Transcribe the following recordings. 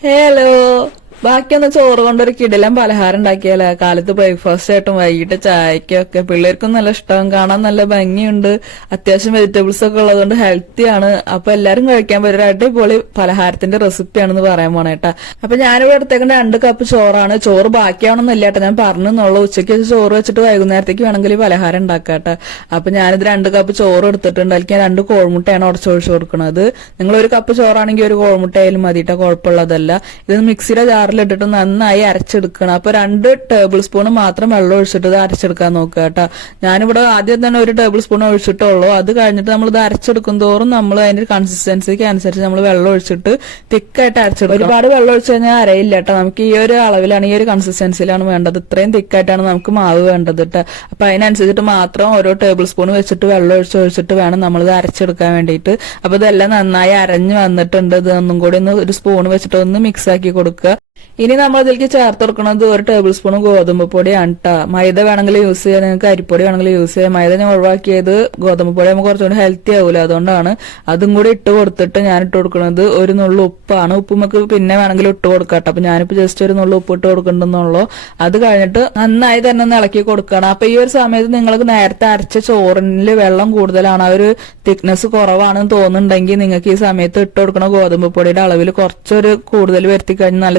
hello. ബാക്കിയൊന്ന് ചോറ് കൊണ്ടൊരു കിടിലം പലഹാരം ഉണ്ടാക്കിയാലേ കാലത്ത് ബ്രേക്ക്ഫാസ്റ്റ് ആയിട്ടും വൈകിട്ട് ചായക്കും ഒക്കെ പിള്ളേർക്കും നല്ല ഇഷ്ടം കാണാൻ നല്ല ഭംഗിയുണ്ട്. അത്യാവശ്യം വെജിറ്റബിൾസ് ഒക്കെ ഉള്ളതുകൊണ്ട് ഹെൽത്തി ആണ്. അപ്പൊ എല്ലാരും കഴിക്കാൻ പറ്റും അടിപൊളി പലഹാരത്തിന്റെ റെസിപ്പിയാണെന്ന് പറയാൻ പോണേട്ടാ അപ്പൊ ഞാനിവിടെ എടുത്തേക്കുന്ന രണ്ട് കപ്പ് ചോറാണ്. ചോറ് ബാക്കിയാവണമെന്നില്ല കേട്ടോ ഞാൻ പറഞ്ഞെന്നുള്ളൂ. ഉച്ചയ്ക്ക് ചോറ് വെച്ചിട്ട് വൈകുന്നേരത്തേക്ക് വേണമെങ്കിൽ പലഹാരം ഉണ്ടാക്കാട്ടെ അപ്പൊ ഞാനിത് രണ്ട് കപ്പ് ചോറ് എടുത്തിട്ടുണ്ട്. അല്ലെങ്കിൽ ഞാൻ രണ്ട് കോഴിമുട്ടയാണ് ഉടച്ചൊഴിച്ച് കൊടുക്കുന്നത് നിങ്ങൾ ഒരു കപ്പ് ചോറാണെങ്കിൽ ഒരു കോഴിമുട്ടയായാലും മതിട്ടാ കുഴപ്പമുള്ളതല്ല. ഇത് മിക്സിയുടെ ജാറിലിട്ടിട്ട് നന്നായി അരച്ചെടുക്കണം. അപ്പൊ രണ്ട് ടേബിൾ സ്പൂൺ മാത്രം വെള്ളം ഒഴിച്ചിട്ട് ഇത് അരച്ചെടുക്കാൻ നോക്കുക കേട്ടോ. ഞാനിവിടെ ആദ്യം തന്നെ ഒരു ടേബിൾ സ്പൂൺ ഒഴിച്ചിട്ടുള്ളൂ. അത് കഴിഞ്ഞിട്ട് നമ്മൾ ഇത് അരച്ചെടുക്കും തോറും നമ്മൾ അതിന്റെ കൺസിസ്റ്റൻസിക്ക് അനുസരിച്ച് നമ്മൾ വെള്ളം ഒഴിച്ചിട്ട് തിക്കായിട്ട് അരച്ചെടുക്കും ഒരുപാട് വെള്ളം ഒഴിച്ചു കഴിഞ്ഞാൽ അരയില്ല കേട്ടോ. നമുക്ക് ഈ ഒരു അളവിലാണ് ഈ ഒരു കൺസിസ്റ്റൻസിയിലാണ് വേണ്ടത്. ഇത്രയും തിക്കായിട്ടാണ് നമുക്ക് മാവ് വേണ്ടത് കേട്ടോ. അപ്പൊ അതിനനുസരിച്ചിട്ട് മാത്രം ഓരോ ടേബിൾ സ്പൂൺ വെച്ചിട്ട് വെള്ളം ഒഴിച്ച് ഒഴിച്ചിട്ട് വേണം നമ്മൾ ഇത് അരച്ചെടുക്കാൻ വേണ്ടിയിട്ട്. അപ്പൊ ഇതെല്ലാം നന്നായി അരഞ്ഞു വന്നിട്ടുണ്ട്. ഇത് ഒന്നും കൂടി ഒന്ന് ഒരു സ്പൂൺ വെച്ചിട്ട് ഒന്ന് മിക്സ് ആക്കി കൊടുക്കുക. ഇനി നമ്മൾ ഇതിലേക്ക് ചേർത്ത് കൊടുക്കുന്നത് ഒരു ടേബിൾ സ്പൂൺ ഗോതമ്പ് പൊടിയാണ് കേട്ടോ മൈദ വേണമെങ്കിൽ യൂസ് ചെയ്യാം നിങ്ങൾക്ക് അരിപ്പൊടി വേണമെങ്കിൽ യൂസ് ചെയ്യാം. മൈദ ഞാൻ ഒഴിവാക്കിയത് ഗോതമ്പ് പൊടി നമുക്ക് കുറച്ചുകൂടി ഹെൽത്തി ആവില്ല അതുകൊണ്ടാണ് അതും കൂടി ഇട്ട് കൊടുത്തിട്ട് ഞാൻ ഇട്ട് കൊടുക്കുന്നത് ഒരു നുള്ളു ഉപ്പാണ്. ഉപ്പ് നമുക്ക് പിന്നെ വേണമെങ്കിൽ ഇട്ട് കൊടുക്കാം കേട്ടോ അപ്പൊ ഞാനിപ്പോ ജസ്റ്റ് ഒരു നുള്ളു ഉപ്പ് ഇട്ട് കൊടുക്കണ്ടെന്നുള്ളൂ. അത് കഴിഞ്ഞിട്ട് നന്നായി തന്നെ ഒന്ന് ഇളക്കി കൊടുക്കണം. അപ്പൊ ഈ ഒരു സമയത്ത് നിങ്ങൾക്ക് നേരത്തെ അരച്ച ചോറിന് വെള്ളം കൂടുതലാണ് ആ ഒരു തിക്നെസ് കുറവാണെന്ന് തോന്നുന്നുണ്ടെങ്കിൽ നിങ്ങൾക്ക് ഈ സമയത്ത് ഇട്ട് കൊടുക്കണ ഗോതമ്പ് പൊടിയുടെ അളവിൽ കുറച്ചൊരു കൂടുതൽ വരുത്തി കഴിഞ്ഞാൽ നല്ല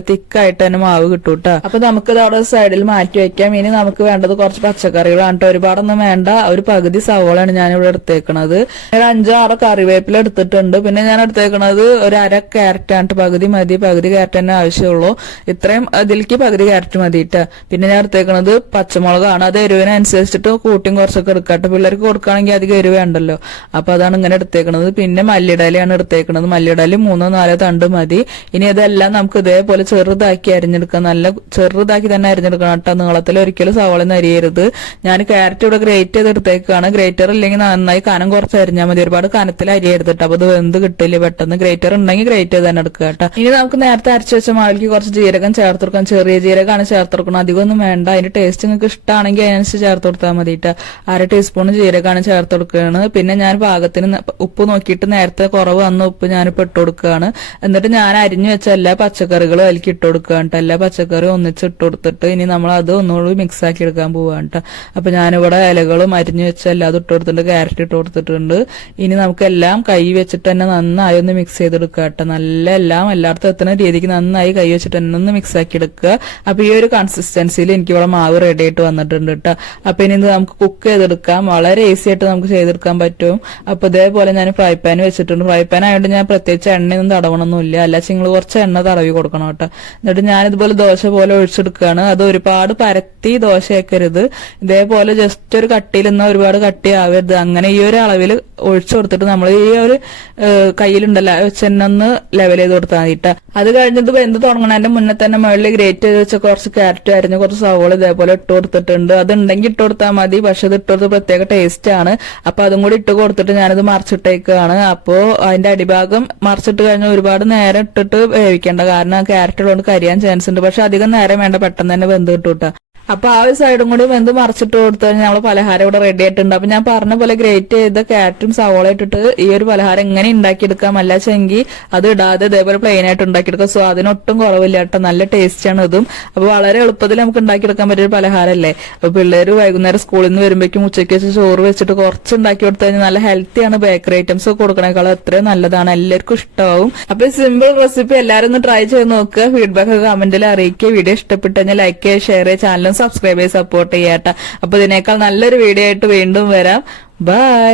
തിക്കായിട്ട് തന്നെ മാവ് കിട്ടും കേട്ടോ അപ്പൊ നമുക്ക് അവിടെ സൈഡിൽ മാറ്റി വെക്കാം. ഇനി നമുക്ക് വേണ്ടത് കുറച്ച് പച്ചക്കറികളാണ് കേട്ടോ ഒരുപാടൊന്നും വേണ്ട. ഒരു പകുതി സവോളാണ് ഞാൻ ഇവിടെ എടുത്തേക്കണത്. ഒരു അഞ്ചോ ആറോ കറിവേപ്പില എടുത്തിട്ടുണ്ട്. പിന്നെ ഞാൻ എടുത്തേക്കണത് ഒരു അര ക്യാരറ്റ് ആണ്. പകുതി മതി. പകുതി ക്യാരറ്റ് തന്നെ ആവശ്യമുള്ളൂ. ഇത്രയും അതിലേക്ക് പകുതി ക്യാരറ്റ് മതി ട്ടോ. പിന്നെ ഞാൻ എടുത്തേക്കണത് പച്ചമുളകാണ്. അത് എരിവിനനുസരിച്ചിട്ട് കൂട്ടിയും കുറച്ചൊക്കെ എടുക്കട്ടെ പിള്ളേർക്ക് കൊടുക്കുകയാണെങ്കിൽ അധികം എരിവ് വേണ്ടല്ലോ. അപ്പൊ അതാണ് ഇങ്ങനെ എടുത്തേക്കണത്. പിന്നെ മല്ലിടലയാണ് എടുത്തേക്കണത്. മല്ലിടലി മൂന്നോ നാലോ തണ്ട് മതി. ഇനി അതെല്ലാം നമുക്ക് ഇതേപോലെ ചെറുതാക്കി അരിഞ്ഞെടുക്കാം നല്ല ചെറുതാക്കി തന്നെ അരിഞ്ഞെടുക്കണം കേട്ടോ. നീളത്തിൽ ഒരിക്കലും സവാള അരിയരുത്. ഞാൻ ക്യാരറ്റ് ഇവിടെ ഗ്രേറ്റ് ചെയ്ത് എടുത്തേക്കാണ്. ഗ്രേറ്റർ ഇല്ലെങ്കിൽ നന്നായി കനം കുറച്ച് അരിഞ്ഞാൽ മതി. ഒരുപാട് കനത്തിൽ അരിയരുത് കേട്ടോ. അപ്പൊ ഇത് വെന്ത് കിട്ടില്ല പെട്ടെന്ന്. ഗ്രേറ്റർ ഉണ്ടെങ്കിൽ ഗ്രേറ്റ് ചെയ്ത് തന്നെ എടുക്കുക കേട്ടോ. ഇനി നമുക്ക് നേരത്തെ അരച്ചു വെച്ച മാവിലേക്ക് കുറച്ച് ജീരകം ചേർത്ത് കൊടുക്കാം. ചെറിയ ജീരകമാണ് ചേർത്ത് കൊടുക്കണം. അധികമൊന്നും വേണ്ട. അതിന്റെ ടേസ്റ്റ് നിങ്ങൾക്ക് ഇഷ്ടമാണെങ്കിൽ അതിനനുസരിച്ച് ചേർത്ത് കൊടുത്താൽ മതി കേട്ടോ. അര ടീസ്പൂൺ ജീരകമാണ് ചേർത്ത് കൊടുക്കുകയാണ്. പിന്നെ ഞാൻ പാകത്തിന് ഉപ്പ് നോക്കിയിട്ട് നേരത്തെ കുറവ് വന്ന ഉപ്പ് ഞാൻ ഇട്ട് കൊടുക്കുകയാണ്. എന്നിട്ട് ഞാൻ അരിഞ്ഞു വെച്ച എല്ലാ പച്ചക്കറികളും അതിലേക്ക് ഇട്ട് കൊടുക്കുകയാണ് കേട്ടോ. എല്ലാ പച്ചക്കറിയും ഒന്നിച്ച് ഇട്ട് കൊടുത്തിട്ട് ഇനി നമ്മൾ അത് ഒന്നുകൂടി മിക്സ് ആക്കി എടുക്കാൻ പോവാണ് കേട്ടോ. അപ്പൊ ഞാനിവിടെ ഇലകളും അരിഞ്ഞു വെച്ച എല്ലാം ഇട്ട് കൊടുത്തിട്ടുണ്ട് ക്യാരറ്റ് ഇട്ട് കൊടുത്തിട്ടുണ്ട്. ഇനി നമുക്ക് എല്ലാം കൈ വെച്ചിട്ട് തന്നെ നന്നായി ഒന്ന് മിക്സ് ചെയ്തെടുക്കുക കേട്ടോ. നല്ല എല്ലാം എല്ലായിടത്തും എത്തുന്ന രീതിക്ക് നന്നായി കൈ വെച്ചിട്ട് തന്നെ ഒന്ന് മിക്സ് ആക്കി എടുക്കുക. അപ്പൊ ഈ ഒരു കൺസിസ്റ്റൻസിയിൽ എനിക്ക് ഇവിടെ മാവ് റെഡി ആയിട്ട് വന്നിട്ടുണ്ട് കേട്ടോ. അപ്പൊ ഇനി ഇത് നമുക്ക് കുക്ക് ചെയ്തെടുക്കാം. വളരെ ഈസി ആയിട്ട് നമുക്ക് ചെയ്തെടുക്കാൻ പറ്റും. അപ്പൊ ഇതേപോലെ ഞാൻ ഫ്രൈ പാൻ വെച്ചിട്ടുണ്ട്. ഫ്രൈ പാൻ ആയതുകൊണ്ട് ഞാൻ പ്രത്യേകിച്ച് എണ്ണയൊന്നും തടവണമൊന്നുമില്ല അല്ല നിങ്ങൾ കുറച്ച് എണ്ണ തടവി കൊടുക്കണം കേട്ടോ. എന്നിട്ട് ഞാൻ ഇതുപോലെ ദോശ പോലെ ഒഴിച്ചെടുക്കുകയാണ്. അത് ഒരുപാട് പരത്തി ദോശയാക്കരുത് ഇതേപോലെ ജസ്റ്റ് ഒരു കട്ടിയിൽ നിന്ന് ഒരുപാട് കട്ടി ആവരുത്. അങ്ങനെ ഈ ഒരു അളവിൽ ഒഴിച്ചു കൊടുത്തിട്ട് നമ്മൾ ഈ ഒരു കയ്യിലുണ്ടല്ലോ ചെന്നൊന്ന് ലെവൽ ചെയ്ത് കൊടുത്താൽ മതിട്ട അത് കഴിഞ്ഞിട്ട് വെന്ത് തുടങ്ങണതിന്റെ മുന്നേ തന്നെ മുകളിൽ ഗ്രേറ്റ് ചെയ്ത് വെച്ച കുറച്ച് ക്യാരറ്റ് അരിഞ്ഞ് കുറച്ച് സവോള ഇതേപോലെ ഇട്ട് കൊടുത്തിട്ടുണ്ട്. അത് ഉണ്ടെങ്കിൽ ഇട്ട് കൊടുത്താൽ മതി. പക്ഷെ ഇത് ഇട്ട് കൊടുത്ത് പ്രത്യേക ടേസ്റ്റ് ആണ്. അപ്പൊ അതും കൂടി ഇട്ട് കൊടുത്തിട്ട് ഞാനിത് മറിച്ചിട്ടേക്കാണ്. അപ്പോ അതിന്റെ അടിഭാഗം മറിച്ചിട്ട് കഴിഞ്ഞാൽ ഒരുപാട് നേരം ഇട്ടിട്ട് വേവിക്കേണ്ട കാരണം ക്യാരറ്റ് ഉള്ളതുകൊണ്ട് കരിയാൻ ചാൻസ് ഉണ്ട് പക്ഷെ അധികം നേരം വേണ്ട പെട്ടെന്ന് തന്നെ വെന്ത് കിട്ടും ട്ടോ. അപ്പൊ ആ ഒരു സൈഡും കൂടി വെന്ത് മറിച്ചിട്ട് കൊടുത്തു കഴിഞ്ഞാൽ നമ്മൾ പലഹാരം ഇവിടെ റെഡി ആയിട്ടുണ്ട്. അപ്പൊ ഞാൻ പറഞ്ഞ പോലെ ഗ്രേറ്റ് ചെയ്ത കാറ്റും സവോള ഇട്ടിട്ട് ഈ ഒരു പലഹാരം എങ്ങനെ ഉണ്ടാക്കിയെടുക്കാം അല്ല ചെങ്കി അത് ഇടാതെ ഇതേപോലെ പ്ലെയിൻ ആയിട്ട് ഉണ്ടാക്കിയെടുക്കാം. സോ അതിനൊട്ടും കുറവില്ല കേട്ടോ. നല്ല ടേസ്റ്റാണ് ഇതും. അപ്പൊ വളരെ എളുപ്പത്തിൽ നമുക്ക് ഉണ്ടാക്കിയെടുക്കാൻ പറ്റിയ ഒരു പലഹാരമല്ലേ അപ്പൊ പിള്ളേര് വൈകുന്നേരം സ്കൂളിൽ നിന്ന് വരുമ്പോഴേക്കും ഉച്ചയ്ക്ക് വെച്ച് ചോറ് വെച്ചിട്ട് കുറച്ച് ഉണ്ടാക്കി കൊടുത്തു കഴിഞ്ഞാൽ നല്ല ഹെൽത്തിയാണ് ബേക്കറി ഐറ്റംസ് കൊടുക്കണേക്കാളും അത്രയും നല്ലതാണ്. എല്ലാവർക്കും ഇഷ്ടമാവും അപ്പൊ സിമ്പിൾ റെസിപ്പി എല്ലാവരും ഒന്ന് ട്രൈ ചെയ്ത് നോക്കുക ഫീഡ്ബാക്ക് കമന്റിൽ അറിയിക്കുക. വീഡിയോ ഇഷ്ടപ്പെട്ടു കഴിഞ്ഞാൽ ലൈക്ക് ചെയ്യുക ഷെയർ ചെയ്യുക ചാനലും സബ്സ്ക്രൈബ് ചെയ്ത് സപ്പോർട്ട് ചെയ്യാട്ടോ. അപ്പൊ ഇതിനേക്കാൾ നല്ലൊരു വീഡിയോ ആയിട്ട് വീണ്ടും വരാം. ബൈ